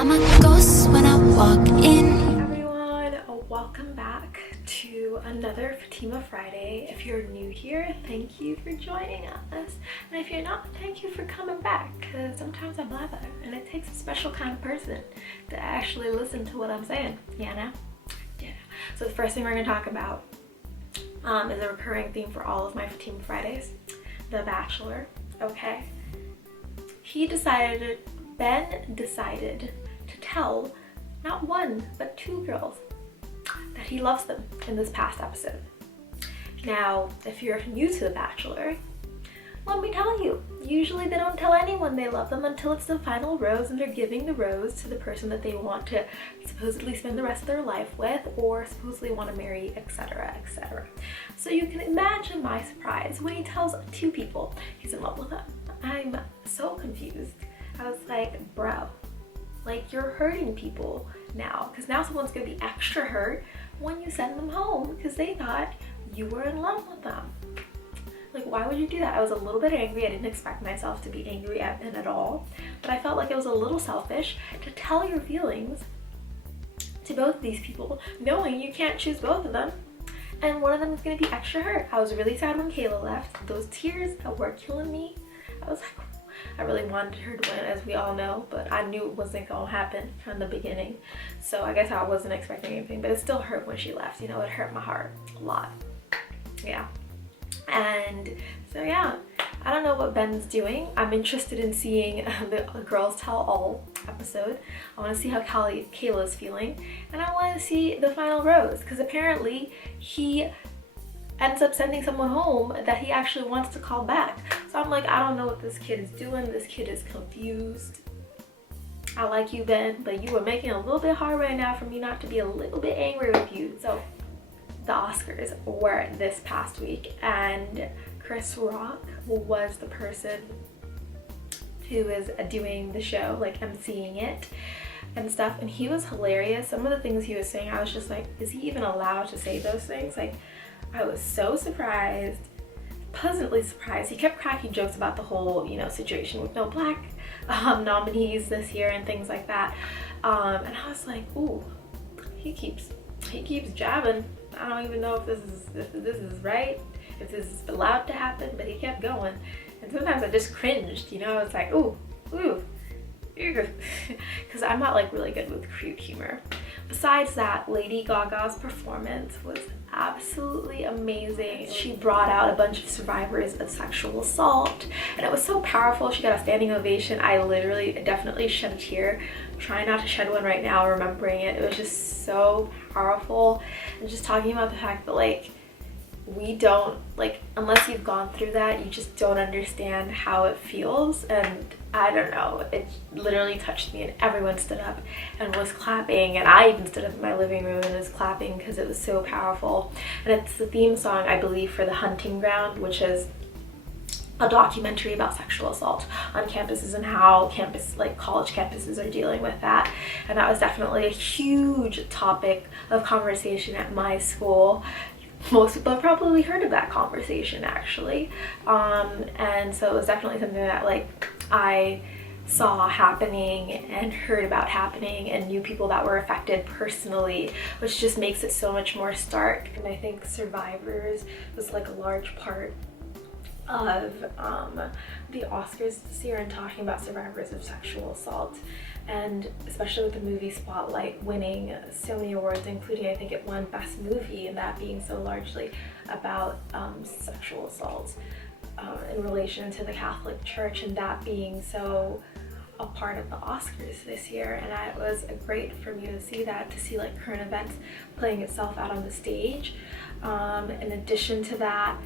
I'm a ghost when I walk in. Hey everyone, welcome back to another Fatima Friday. If you're new here, thank you for joining us. And if you're not, thank you for coming back, because sometimes I blabber and it takes a special kind of person to actually listen to what I'm saying, you know? Yeah. So the first thing we're going to talk about is a recurring theme for all of my Fatima Fridays, the Bachelor, okay? Ben decided to tell not one, but two girls that he loves them in this past episode. Now, if you're new to The Bachelor, let me tell you, usually they don't tell anyone they love them until it's the final rose and they're giving the rose to the person that they want to supposedly spend the rest of their life with or supposedly want to marry, etc., etc. So you can imagine my surprise when he tells two people he's in love with them. I'm so confused. I was like, bro, like, you're hurting people now, because now someone's gonna be extra hurt when you send them home because they thought you were in love with them. Like, why would you do that? I was a little bit angry. I didn't expect myself to be angry at Ben at all, but I felt like it was a little selfish to tell your feelings to both of these people, knowing you can't choose both of them, and one of them is gonna be extra hurt. I was really sad when Kayla left. Those tears were killing me. I was like, I really wanted her to win, as we all know, but I knew it wasn't gonna happen from the beginning. So I guess I wasn't expecting anything, but it still hurt when she left. You know, it hurt my heart a lot. Yeah. And so yeah, I don't know what Ben's doing. I'm interested in seeing the Girls Tell All episode. I want to see how Kayla's feeling, and I want to see the final rose, because apparently he ends up sending someone home that he actually wants to call back. So I'm like, I don't know what this kid is doing. This kid is confused. I like you, Ben, but you are making it a little bit hard right now for me not to be a little bit angry with you. So the Oscars were this past week, and Chris Rock was the person who is doing the show, like emceeing it and stuff, and he was hilarious. Some of the things he was saying, I was just like, is he even allowed to say those things? Like, I was so surprised, pleasantly surprised. He kept cracking jokes about the whole, you know, situation with no black nominees this year and things like that. And I was like, ooh, he keeps jabbing. I don't even know if this is right, if this is allowed to happen, but he kept going. And sometimes I just cringed, you know. I was like, ooh, because I'm not like really good with crude humor. Besides that, Lady Gaga's performance was absolutely amazing. She brought out a bunch of survivors of sexual assault, and it was so powerful. She got a standing ovation. I definitely shed a tear. I'm trying not to shed one right now, remembering it. It was just so powerful, and just talking about the fact that, like, we don't, like, unless you've gone through that, you just don't understand how it feels. And I don't know, it literally touched me, and everyone stood up and was clapping, and I even stood up in my living room and was clapping because it was so powerful. And it's the theme song, I believe, for The Hunting Ground, which is a documentary about sexual assault on campuses and how college campuses are dealing with that. And that was definitely a huge topic of conversation at my school. Most people have probably heard of that conversation, actually. And so it was definitely something that, like, I saw happening and heard about happening and knew people that were affected personally, which just makes it so much more stark. And I think survivors was like a large part of the Oscars this year, and talking about survivors of sexual assault, and especially with the movie Spotlight winning so many awards, including, I think it won Best Movie, and that being so largely about sexual assault in relation to the Catholic Church, and that being so a part of the Oscars this year. And it was great for me to see that, to see like current events playing itself out on the stage. In addition to that,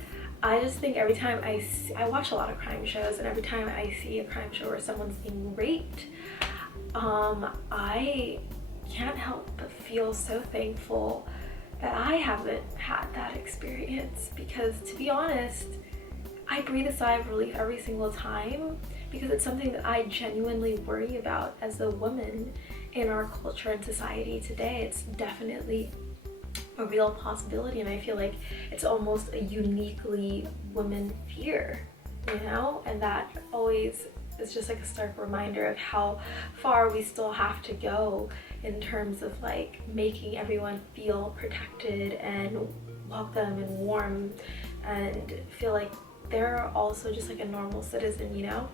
I just think every time I watch a lot of crime shows, and every time I see a crime show where someone's being raped, I can't help but feel so thankful that I haven't had that experience, because, to be honest, I breathe a sigh of relief every single time, because it's something that I genuinely worry about as a woman in our culture and society today. It's definitely a real possibility, and I feel like it's almost a uniquely woman fear, you know, and that always it's just like a stark reminder of how far we still have to go in terms of like making everyone feel protected and welcome and warm and feel like they're also just like a normal citizen, you know?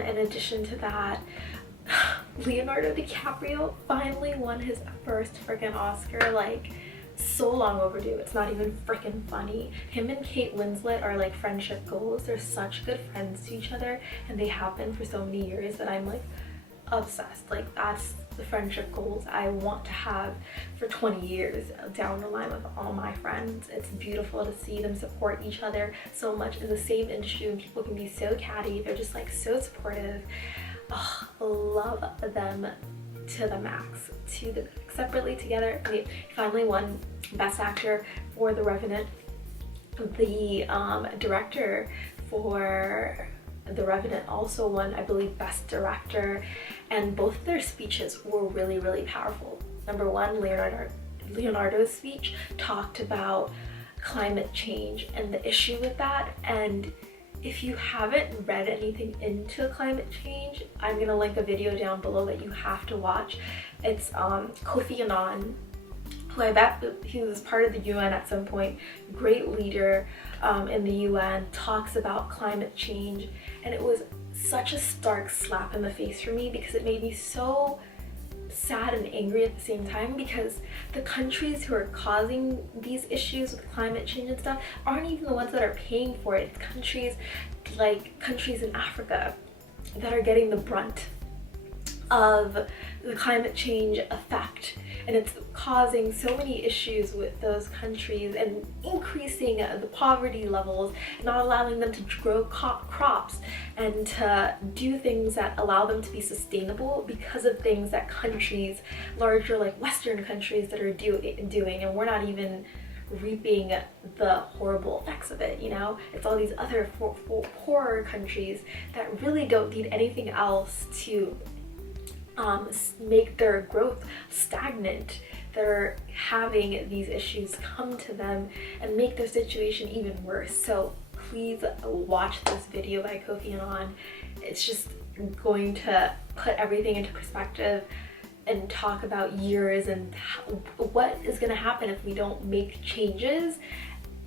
In addition to that, Leonardo DiCaprio finally won his first freaking Oscar, like so long overdue. It's not even freaking funny. Him and Kate Winslet are like friendship goals. They're such good friends to each other, and they have been for so many years that I'm like obsessed. Like that's the friendship goals I want to have for 20 years down the line with all my friends. It's beautiful to see them support each other so much in the same industry, and people can be so catty. They're just like so supportive. Oh, love them to the max, separately, together. He finally won Best Actor for The Revenant. The director for The Revenant also won, I believe, Best Director, and both of their speeches were really, really powerful. Number one, Leonardo's speech talked about climate change and the issue with that, and if you haven't read anything into climate change, I'm gonna link a video down below that you have to watch. It's Kofi Annan, who I bet he was part of the UN at some point, great leader in the UN, talks about climate change, and it was such a stark slap in the face for me because it made me so sad and angry at the same time, because the countries who are causing these issues with climate change and stuff aren't even the ones that are paying for it. It's countries like countries in Africa that are getting the brunt of the climate change effect, and it's causing so many issues with those countries and increasing the poverty levels, not allowing them to grow crops and to do things that allow them to be sustainable because of things that countries, larger like Western countries, that are doing, and we're not even reaping the horrible effects of it, you know? It's all these other poorer countries that really don't need anything else to make their growth stagnant. They're having these issues come to them and make their situation even worse. So please watch this video by Kofi Annan. It's just going to put everything into perspective and talk about years and what is going to happen if we don't make changes.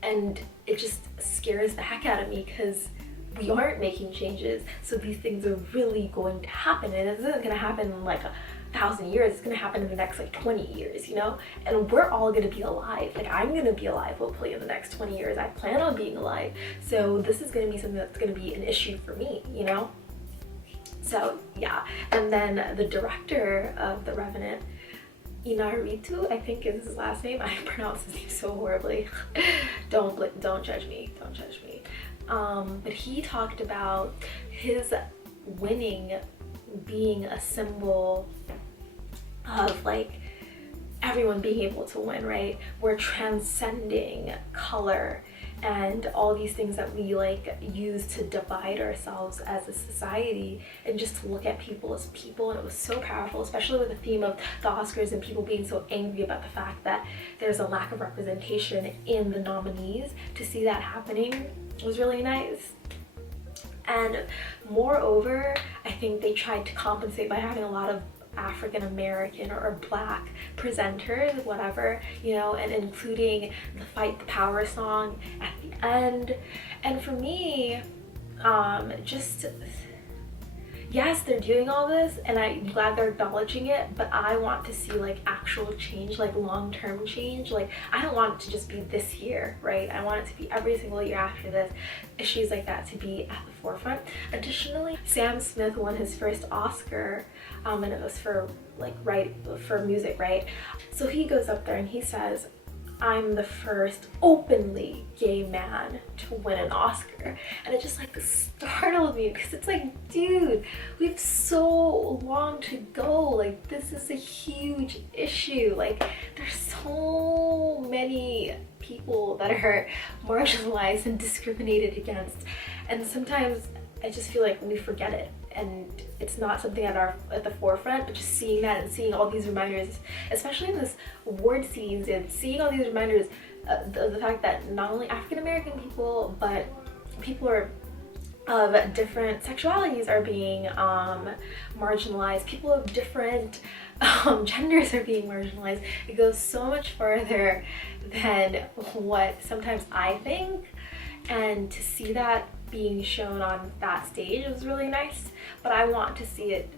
And it just scares the heck out of me because we aren't making changes, so these things are really going to happen, and it isn't going to happen in like 1,000 years. It's going to happen in the next like 20 years, you know? And we're all going to be alive. Like I'm going to be alive hopefully in the next 20 years. I plan on being alive, so this is going to be something that's going to be an issue for me, you know? So yeah. And then the director of The Revenant, Inarritu, I think is his last name. I pronounce his name so horribly. Don't judge me. Don't judge me. But he talked about his winning being a symbol of like everyone being able to win, right? We're transcending color and all these things that we like use to divide ourselves as a society, and just to look at people as people. And it was so powerful, especially with the theme of the Oscars and people being so angry about the fact that there's a lack of representation in the nominees. To see that happening was really nice. And moreover, I think they tried to compensate by having a lot of African American or Black presenters, whatever, you know, and including the Fight the Power song at the end. And for me, just yes, they're doing all this and I'm glad they're acknowledging it, but I want to see like actual change, like long-term change. Like I don't want it to just be this year, right? I want it to be every single year after this, issues like that to be at the forefront. Additionally, Sam Smith won his first Oscar, and it was for like for music, right? So he goes up there and he says, I'm the first openly gay man to win an Oscar. And it just like startled me, because it's like, dude, we have so long to go. Like this is a huge issue. Like there's so many people that are marginalized and discriminated against. And sometimes I just feel like we forget it. And it's not something at the forefront, but just seeing that and seeing all these reminders, especially in this award season, seeing all these reminders of the fact that not only African American people, but people are of different sexualities are being marginalized. People of different genders are being marginalized. It goes so much further than what sometimes I think, and to see that being shown on that stage was really nice. But I want to see it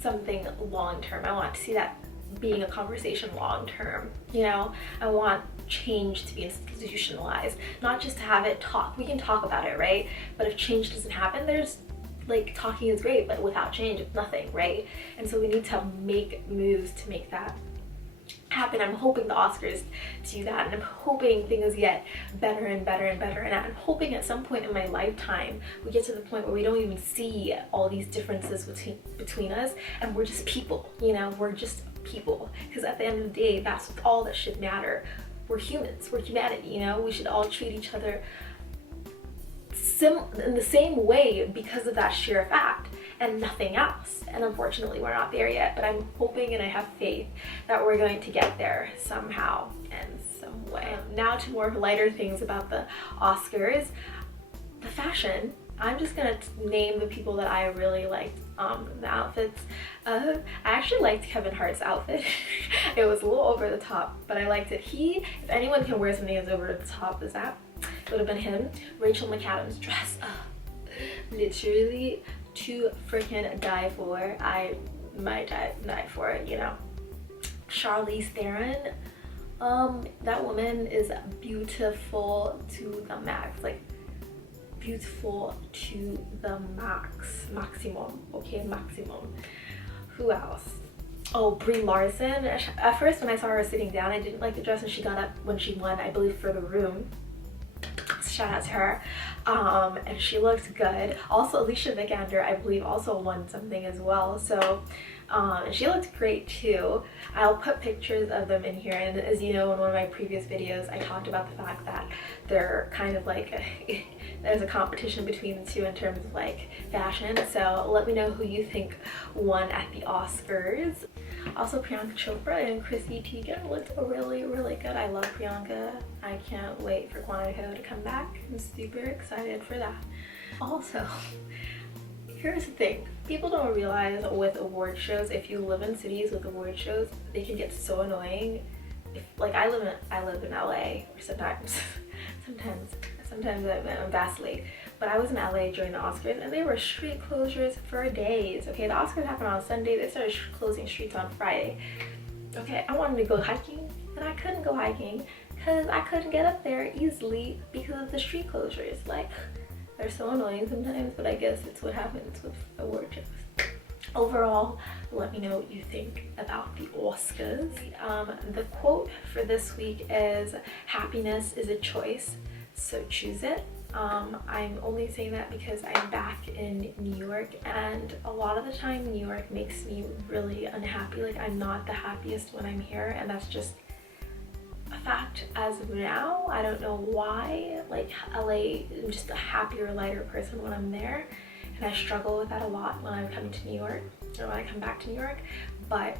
something long-term. I want to see that being a conversation long-term, you know? I want change to be institutionalized, not just to have it talk. We can talk about it, right? But if change doesn't happen, there's like, talking is great, but without change it's nothing, right? And so we need to make moves to make that happen. I'm hoping the Oscars do that, and I'm hoping things get better and better and better, and I'm hoping at some point in my lifetime we get to the point where we don't even see all these differences between us, and we're just people, you know? We're just people, because at the end of the day, that's all that should matter. We're humans, we're humanity, you know? We should all treat each other in the same way because of that sheer fact and nothing else. And unfortunately we're not there yet, but I'm hoping and I have faith that we're going to get there somehow and some way. Now to more lighter things about the Oscars. The fashion, I'm just gonna name the people that I really liked. The outfits. I actually liked Kevin Hart's outfit. It was a little over the top, but I liked it. If anyone can wear something that's over the top, is that? It would have been him. Rachel McAdams' dress, literally to freaking die for. I might die for it, you know. Charlize Theron, that woman is beautiful to the max, like beautiful to the maximum, okay, maximum. Who else? Oh, Brie Larson. At first when I saw her sitting down, I didn't like the dress, and she got up when she won, I believe, for The Room. Shout out to her. And she looked good. Also Alicia Vikander, I believe, also won something as well, so and she looked great too. I'll put pictures of them in here, and as you know, in one of my previous videos I talked about the fact that they're kind of like there's a competition between the two in terms of like fashion, so let me know who you think won at the Oscars. Also, Priyanka Chopra and Chrissy Teigen looked really, really good. I love Priyanka. I can't wait for Quantico to come back. I'm super excited for that. Also, here's the thing. People don't realize with award shows, if you live in cities with award shows, they can get so annoying. Like I live in LA, or sometimes I'm vastly. But I was in LA during the Oscars, and they were street closures for days. Okay, the Oscars happened on Sunday. They started closing streets on Friday. Okay, I wanted to go hiking, and I couldn't go hiking because I couldn't get up there easily because of the street closures. Like, they're so annoying sometimes, but I guess it's what happens with award shows. Overall, let me know what you think about the Oscars. The quote for this week is, "Happiness is a choice, so choose it." I'm only saying that because I'm back in New York, and a lot of the time New York makes me really unhappy. Like, I'm not the happiest when I'm here, and that's just a fact as of now. I don't know why. Like, LA, I'm just a happier, lighter person when I'm there, and I struggle with that a lot when I'm coming to New York, or when I come back to New York, but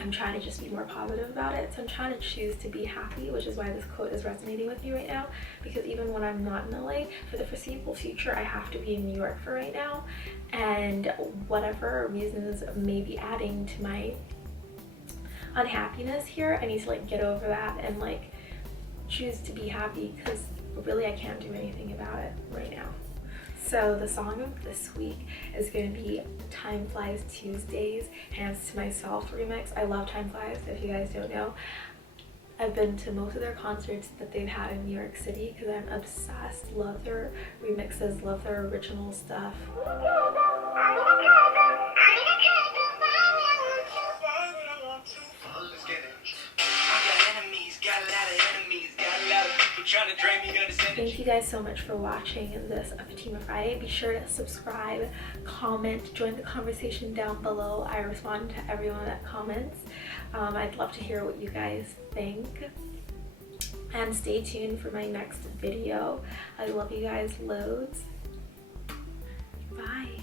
I'm trying to just be more positive about it. So I'm trying to choose to be happy, which is why this quote is resonating with me right now, because even when I'm not in LA, for the foreseeable future, I have to be in New York for right now, and whatever reasons may be adding to my unhappiness here, I need to like get over that and like choose to be happy, because really I can't do anything about it right now. So the song of this week is going to be Time Flies Tuesdays, Hands to Myself remix. I love Time Flies, if you guys don't know. I've been to most of their concerts that they've had in New York City because I'm obsessed. Love their remixes, love their original stuff. Thank you guys so much for watching this Fatima Friday. Be sure to subscribe, comment, join the conversation down below. I respond to everyone that comments. I'd love to hear what you guys think. And stay tuned for my next video. I love you guys loads. Bye.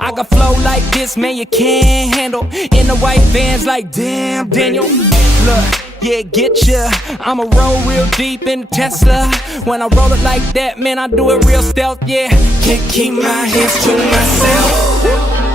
I got flow like this, man, you can't handle. In the white vans like damn Daniel. Look. yeah, get ya. I'ma roll real deep in the Tesla. When I roll it like that, man, I do it real stealth, yeah. Can't keep my hands to myself.